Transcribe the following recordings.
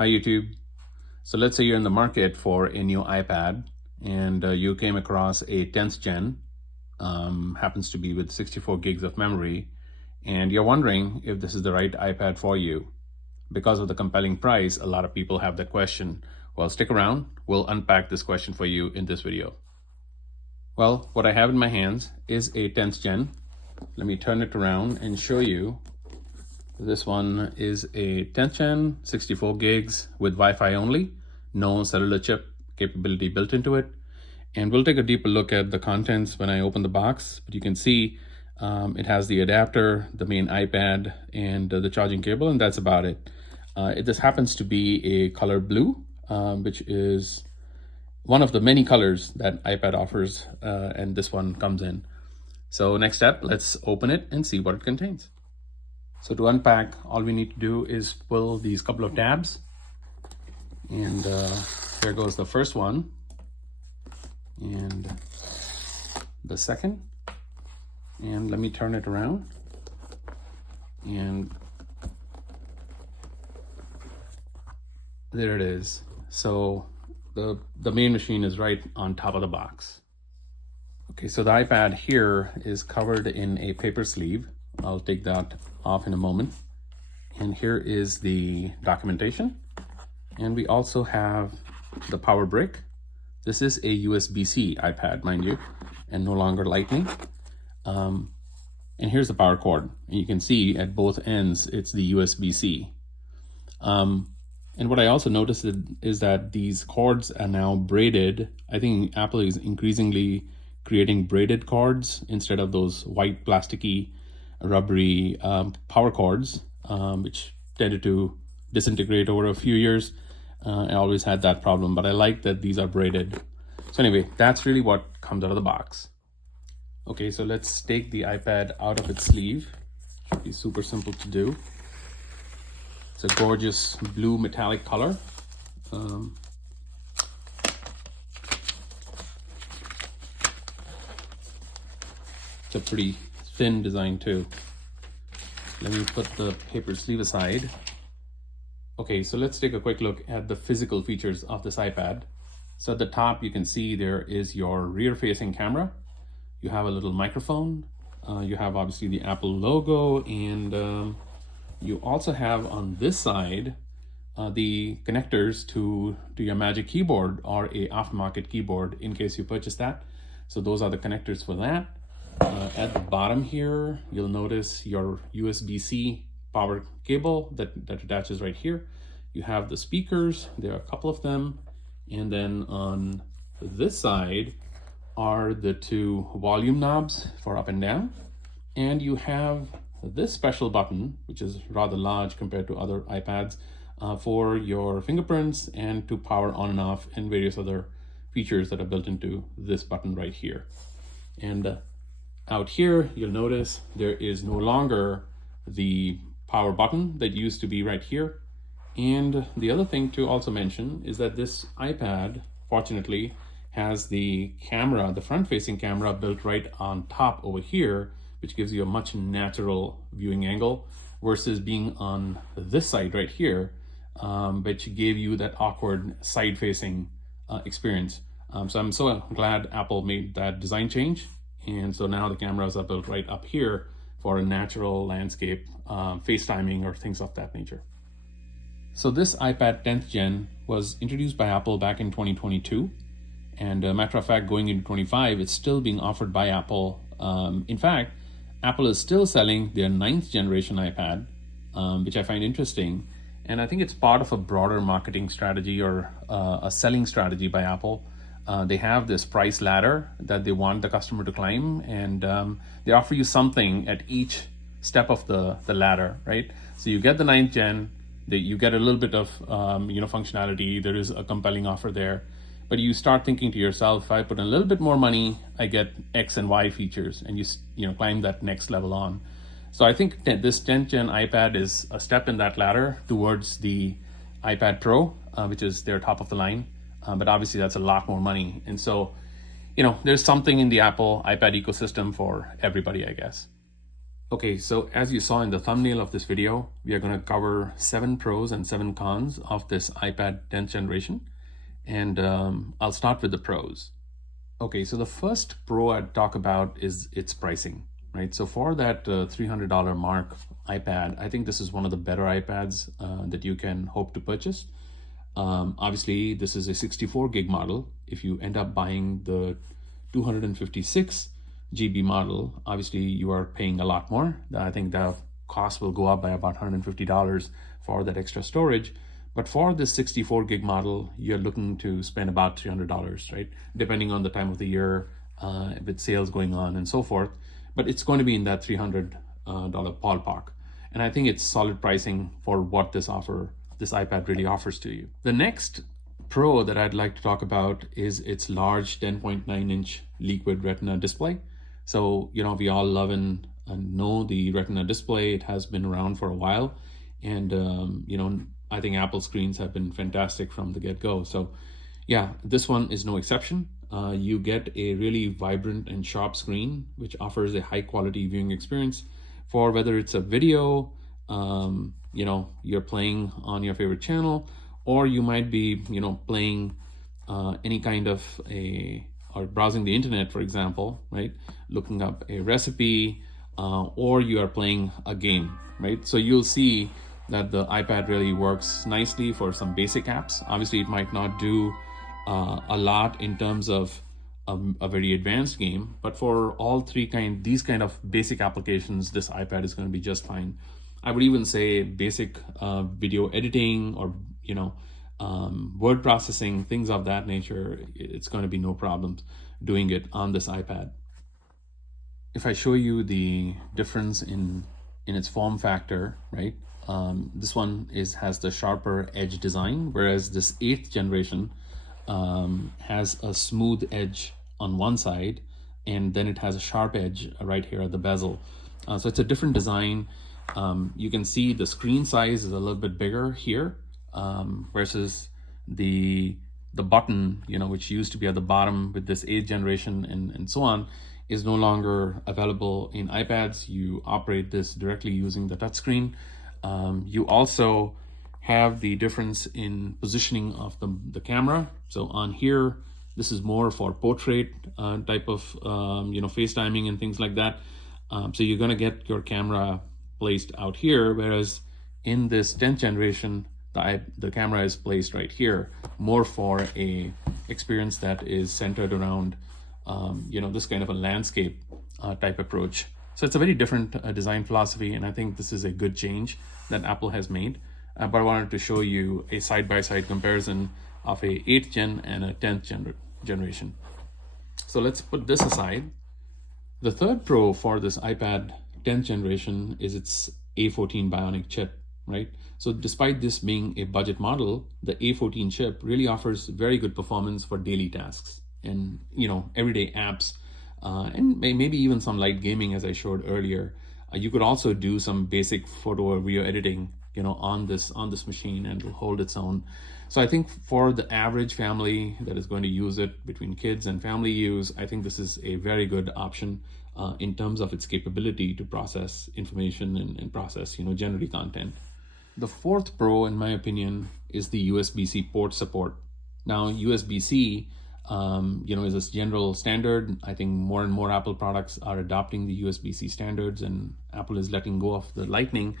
Hi YouTube. So let's say you're in the market for a new iPad and you came across a 10th gen, happens to be with 64 gigs of memory, and you're wondering if this is the right iPad for you. Because of the compelling price, a lot of people have that question. Well, stick around. We'll unpack this question for you in this video. Well, what I have in my hands is a 10th gen. Let me turn it around and show you. This one is a 10th gen, 64 gigs with Wi-Fi only, no cellular chip capability built into it. And we'll take a deeper look at the contents when I open the box. But you can see it has the adapter, the main iPad, and the charging cable, and that's about it. This happens to be a color blue, which is one of the many colors that iPad offers, and this one comes in. So next step, let's open it and see what it contains. So to unpack, all we need to do is pull these couple of tabs. And there goes the first one. And the second. And let me turn it around. And there it is. So the main machine is right on top of the box. Okay, so the iPad here is covered in a paper sleeve. I'll take that off in a moment. And here is the documentation. And we also have the power brick. This is a USB-C iPad, mind you, and no longer Lightning. And here's the power cord. And you can see at both ends, it's the USB-C. And what I also noticed is that these cords are now braided. I think Apple is increasingly creating braided cords instead of those white plasticky rubbery power cords, which tended to disintegrate over a few years. I always had that problem, but I like that these are braided. So anyway, that's really what comes out of the box. Okay, so let's take the iPad out of its sleeve. Should be super simple to do. It's a gorgeous blue metallic color. It's a pretty thin design too. Let me put the paper sleeve aside. Okay, so let's take a quick look at the physical features of this iPad. So at the top, you can see there is your rear-facing camera. You have a little microphone. You have obviously the Apple logo, and you also have on this side the connectors to your Magic Keyboard or a aftermarket keyboard in case you purchase that. So those are the connectors for that. At the bottom here, you'll notice your USB-C power cable that attaches right here. You have the speakers, there are a couple of them. And then on this side are the two volume knobs for up and down. And you have this special button, which is rather large compared to other iPads, for your fingerprints and to power on and off and various other features that are built into this button right here. And out here, you'll notice there is no longer the power button that used to be right here. And the other thing to also mention is that this iPad, fortunately, has the camera, the front-facing camera built right on top over here, which gives you a much natural viewing angle versus being on this side right here, which gave you that awkward side-facing experience. So I'm so glad Apple made that design change. And so now the cameras are built right up here for a natural landscape, FaceTiming or things of that nature. So this iPad 10th gen was introduced by Apple back in 2022. And matter of fact, going into 25, it's still being offered by Apple. In fact, Apple is still selling their 9th generation iPad, which I find interesting. And I think it's part of a broader marketing strategy or a selling strategy by Apple. They have this price ladder that they want the customer to climb, and they offer you something at each step of the ladder, right? So you get the 9th gen, you get a little bit of functionality. There is a compelling offer there, but you start thinking to yourself, if I put in a little bit more money, I get X and Y features, and you climb that next level on. So I think this 10th gen iPad is a step in that ladder towards the iPad Pro, which is their top of the line. But obviously that's a lot more money. And so, there's something in the Apple iPad ecosystem for everybody, I guess. Okay, so as you saw in the thumbnail of this video, we are going to cover 7 pros and 7 cons of this iPad 10th generation. And I'll start with the pros. Okay, so the first pro I'd talk about is its pricing, right? So for that $300 mark iPad, I think this is one of the better iPads that you can hope to purchase. Obviously, this is a 64 gig model. If you end up buying the 256 GB model, obviously you are paying a lot more. I think the cost will go up by about $150 for that extra storage. But for this 64 gig model, you're looking to spend about $300, right? Depending on the time of the year, with sales going on and so forth. But it's going to be in that $300 ballpark. And I think it's solid pricing for what this iPad really offers to you. The next pro that I'd like to talk about is its large 10.9-inch liquid retina display. So, we all love and know the retina display. It has been around for a while. And, I think Apple screens have been fantastic from the get-go. So yeah, this one is no exception. You get a really vibrant and sharp screen, which offers a high quality viewing experience for whether it's a video, you're playing on your favorite channel, or you might be, playing any kind of or browsing the internet, for example, right? Looking up a recipe, or you are playing a game, right? So you'll see that the iPad really works nicely for some basic apps. Obviously, it might not do a lot in terms of a very advanced game, but for all these kind of basic applications, this iPad is going to be just fine. I would even say basic video editing or word processing, things of that nature, it's going to be no problems doing it on this iPad. If I show you the difference in its form factor, right? This one has the sharper edge design, whereas this 8th generation has a smooth edge on one side, and then it has a sharp edge right here at the bezel. So it's a different design. You can see the screen size is a little bit bigger here, versus the button, which used to be at the bottom with this 8th generation and so on, is no longer available in iPads. You operate this directly using the touchscreen. You also have the difference in positioning of the camera. So on here, this is more for portrait type of FaceTiming and things like that. So you're going to get your camera placed out here, whereas in this 10th generation, the camera is placed right here, more for a experience that is centered around this kind of a landscape type approach. So it's a very different design philosophy, and I think this is a good change that Apple has made. But I wanted to show you a side-by-side comparison of a 8th gen and a 10th generation. So let's put this aside. The third pro for this iPad 10th generation is its A14 Bionic chip, right? So despite this being a budget model, the A14 chip really offers very good performance for daily tasks and everyday apps. And maybe even some light gaming, as I showed earlier. You could also do some basic photo or video editing, on this machine, and it'll hold its own. So I think for the average family that is going to use it, between kids and family use, I think this is a very good option in terms of its capability to process information and process, generate content. The fourth pro, in my opinion, is the USB-C port support. Now, USB-C is a general standard. I think more and more Apple products are adopting the USB-C standards, and Apple is letting go of the Lightning.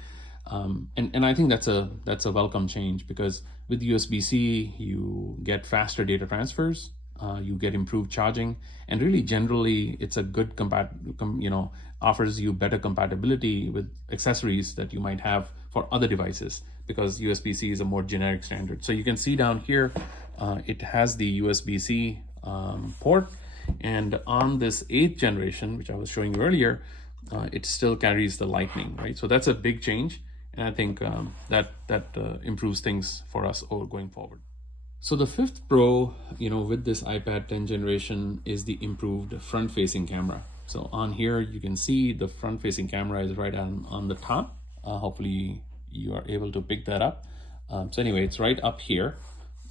And I think that's a welcome change, because with USB-C you get faster data transfers, you get improved charging, and really generally it's a good offers you better compatibility with accessories that you might have for other devices, because USB-C is a more generic standard. So you can see down here, it has the USB-C port, and on this 8th generation, which I was showing you earlier, it still carries the Lightning, right? So that's a big change, and I think that improves things for us going forward. So the fifth pro, with this iPad 10 generation is the improved front-facing camera. So on here, you can see the front-facing camera is right on the top. Hopefully you are able to pick that up. So anyway, it's right up here.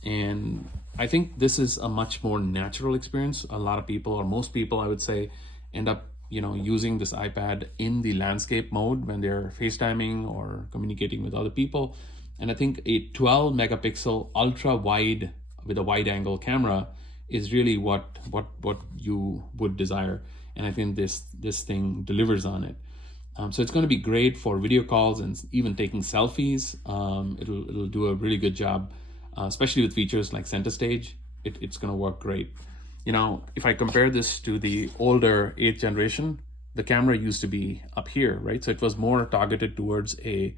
And I think this is a much more natural experience. A lot of people, or most people, I would say, end up using this iPad in the landscape mode when they're FaceTiming or communicating with other people. And I think a 12 megapixel ultra wide with a wide angle camera is really what you would desire. And I think this thing delivers on it. So it's going to be great for video calls and even taking selfies. It'll do a really good job, especially with features like center stage. It's going to work great. If I compare this to the older 8th generation, the camera used to be up here, right? So it was more targeted towards a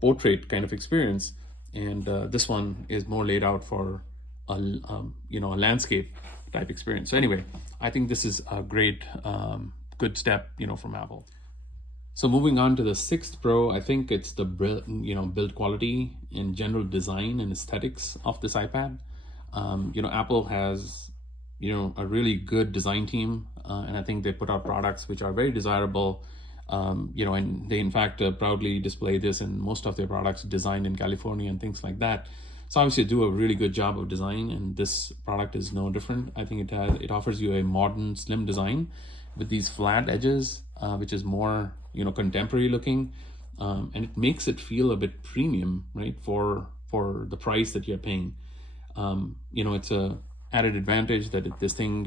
portrait kind of experience, and this one is more laid out for a landscape type experience. So anyway, I think this is a great good step from Apple. So moving on to the 6th Pro, I think it's the build quality and general design and aesthetics of this iPad. Apple has a really good design team, and I think they put out products which are very desirable. And they in fact proudly display this in most of their products designed in California and things like that. So obviously do a really good job of design, and this product is no different. I think it offers you a modern, slim design with these flat edges, which is more contemporary looking, and it makes it feel a bit premium, right, for the price that you're paying. It's a added advantage that this thing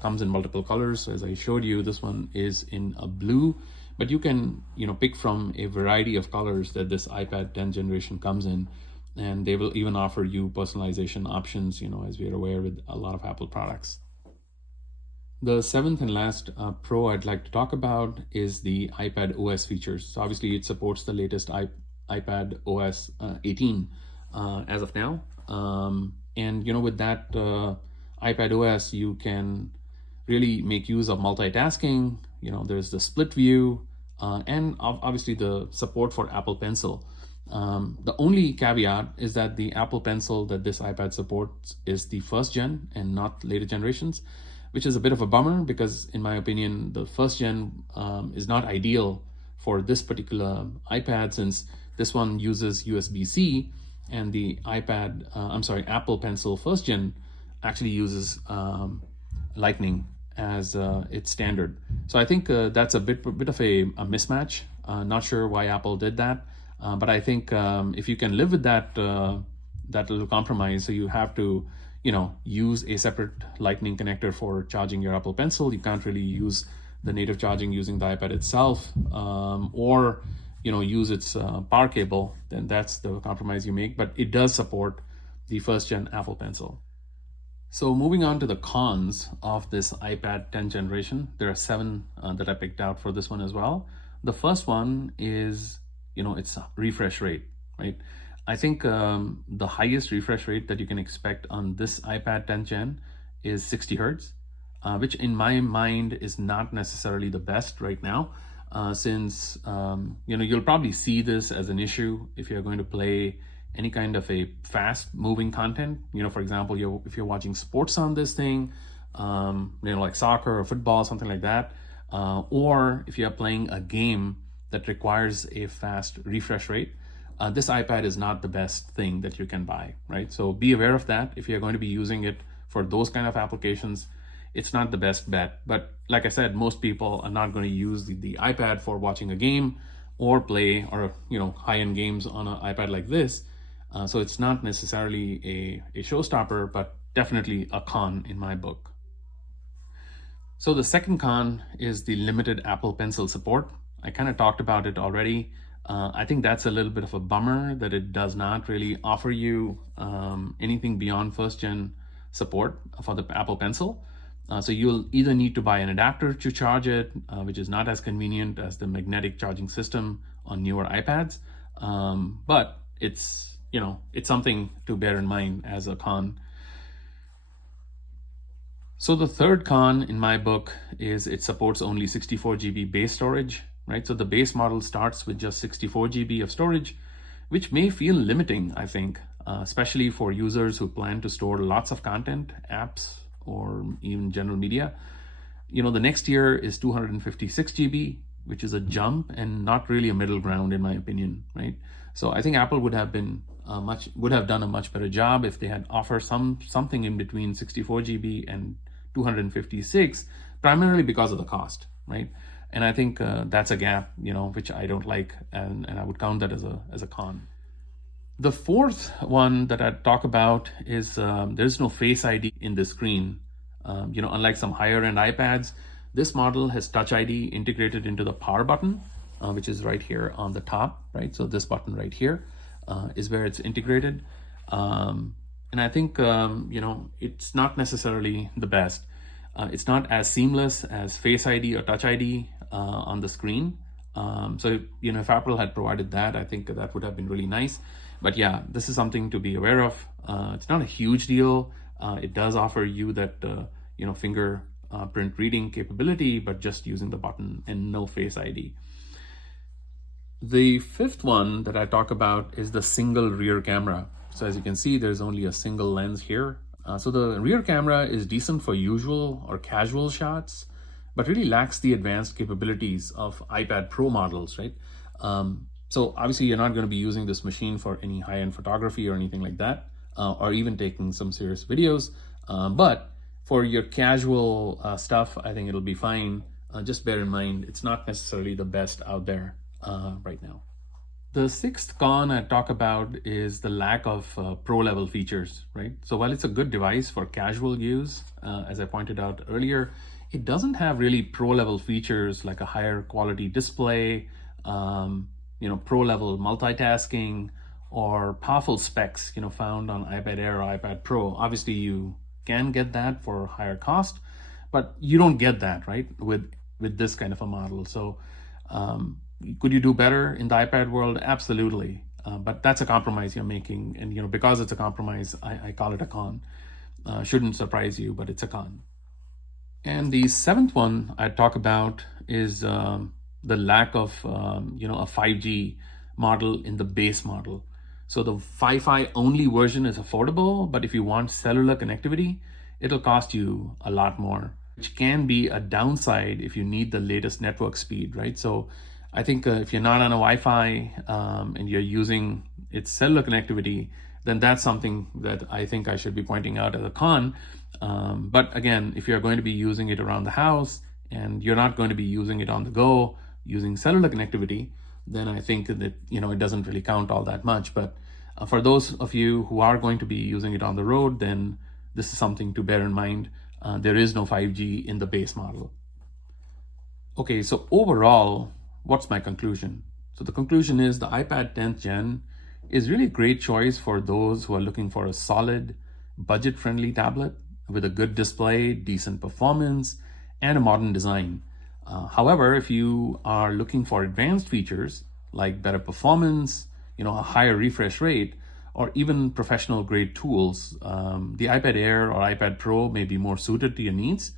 comes in multiple colors. So as I showed you, this one is in a blue, but you can pick from a variety of colors that this iPad 10th generation comes in, and they will even offer you personalization options, as we are aware with a lot of Apple products. The 7th and last Pro I'd like to talk about is the iPad OS features. So obviously it supports the latest iPad OS 18 as of now. And with that iPad OS, you can really make use of multitasking. There's the split view, and obviously the support for Apple Pencil. The only caveat is that the Apple Pencil that this iPad supports is the 1st gen and not later generations, which is a bit of a bummer because in my opinion, the 1st gen is not ideal for this particular iPad, since this one uses USB-C, and the Apple Pencil 1st gen actually uses Lightning as its standard. So I think that's a bit of a mismatch. Not sure why Apple did that, but I think if you can live with that little compromise, so you have to use a separate Lightning connector for charging your Apple Pencil. You can't really use the native charging using the iPad itself, or use its power cable. Then that's the compromise you make. But it does support the 1st gen Apple Pencil. So moving on to the cons of this iPad 10th generation, there are 7 that I picked out for this one as well. The first one is its refresh rate, right? I think the highest refresh rate that you can expect on this iPad 10th gen is 60 hertz, which in my mind is not necessarily the best right now, since you'll probably see this as an issue if you're going to play any kind of a fast moving content. For example, if you're watching sports on this thing, like soccer or football, something like that, or if you're playing a game that requires a fast refresh rate, this iPad is not the best thing that you can buy, right? So be aware of that. If you're going to be using it for those kind of applications, it's not the best bet. But like I said, most people are not going to use the iPad for watching a game or play or high-end games on an iPad like this. So it's not necessarily a showstopper, but definitely a con in my book. So the second con is the limited Apple Pencil support. I kind of talked about it already. I think that's a little bit of a bummer that it does not really offer you anything beyond 1st gen support for the Apple Pencil. So you'll either need to buy an adapter to charge it, which is not as convenient as the magnetic charging system on newer iPads. But it's something to bear in mind as a con. So the third con in my book is it supports only 64 GB base storage, right? So the base model starts with just 64 GB of storage, which may feel limiting, I think, especially for users who plan to store lots of content, apps, or even general media. The next tier is 256 GB, which is a jump and not really a middle ground in my opinion, right? So I think Apple would have done a much better job if they had offered something in between 64 GB and 256, primarily because of the cost, right? And I think that's a gap, which I don't like, and I would count that as a con. The fourth one that I'd talk about is there's no Face ID in the screen. Unlike some higher end iPads, this model has Touch ID integrated into the power button, which is right here on the top, right? So this button right here is where it's integrated. And I think, it's not necessarily the best. It's not as seamless as Face ID or Touch ID on the screen. So, if Apple had provided that, I think that would have been really nice. But yeah, this is something to be aware of. It's not a huge deal. It does offer you that, fingerprint reading capability, but just using the button and no Face ID. The fifth one that I talk about is the single rear camera. So as you can see, there's only a single lens here. So the rear camera is decent for usual or casual shots, but really lacks the advanced capabilities of iPad Pro models, right? So obviously you're not going to be using this machine for any high-end photography or anything like that, or even taking some serious videos. But for your casual stuff, I think it'll be fine. Just bear in mind, it's not necessarily the best out there right now. The sixth con I talk about is the lack of pro level features, right? So while it's a good device for casual use, as I pointed out earlier, it doesn't have really pro level features like a higher quality display, pro level multitasking, or powerful specs, found on iPad Air or iPad Pro. Obviously you can get that for higher cost, but you don't get that, right, with this kind of a model. So could you do better in the iPad world? Absolutely. But that's a compromise you're making. And, because it's a compromise, I call it a con. Shouldn't surprise you, but it's a con. And the seventh one I talk about is the lack of, a 5G model in the base model. So the Wi-Fi only version is affordable, but if you want cellular connectivity, it'll cost you a lot more, which can be a downside if you need the latest network speed, right? So I think if you're not on a Wi-Fi and you're using its cellular connectivity, then that's something that I think I should be pointing out as a con. But again, if you're going to be using it around the house and you're not going to be using it on the go, using cellular connectivity, then I think that, it doesn't really count all that much. But for those of you who are going to be using it on the road, then this is something to bear in mind. There is no 5G in the base model. Okay, so overall, what's my conclusion? So the conclusion is the iPad 10th Gen is really a great choice for those who are looking for a solid, budget-friendly tablet with a good display, decent performance, and a modern design. However, if you are looking for advanced features like better performance, a higher refresh rate, or even professional grade tools, the iPad Air or iPad Pro may be more suited to your needs.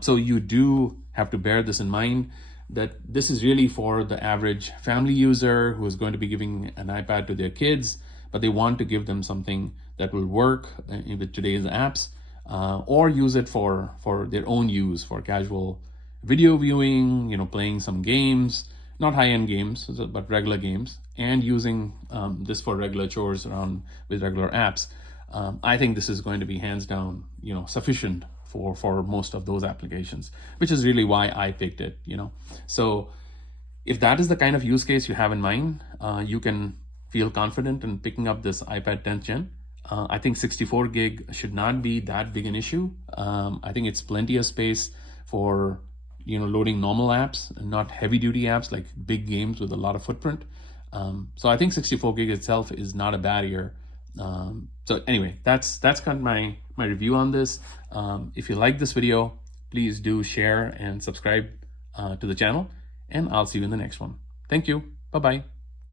So you do have to bear this in mind, that this is really for the average family user who is going to be giving an iPad to their kids, but they want to give them something that will work with today's apps, or use it for their own use, for casual video viewing, playing some games, not high-end games, but regular games, and using this for regular chores around with regular apps. I think this is going to be hands down, sufficient for most of those applications, which is really why I picked it, So if that is the kind of use case you have in mind, you can feel confident in picking up this iPad 10th Gen. I think 64 gig should not be that big an issue. I think it's plenty of space for, loading normal apps and not heavy duty apps like big games with a lot of footprint. So I think 64 gig itself is not a barrier. So anyway, that's kind of my review on this. If you like this video, please do share and subscribe to the channel, and I'll see you in the next one. Thank you. Bye-bye.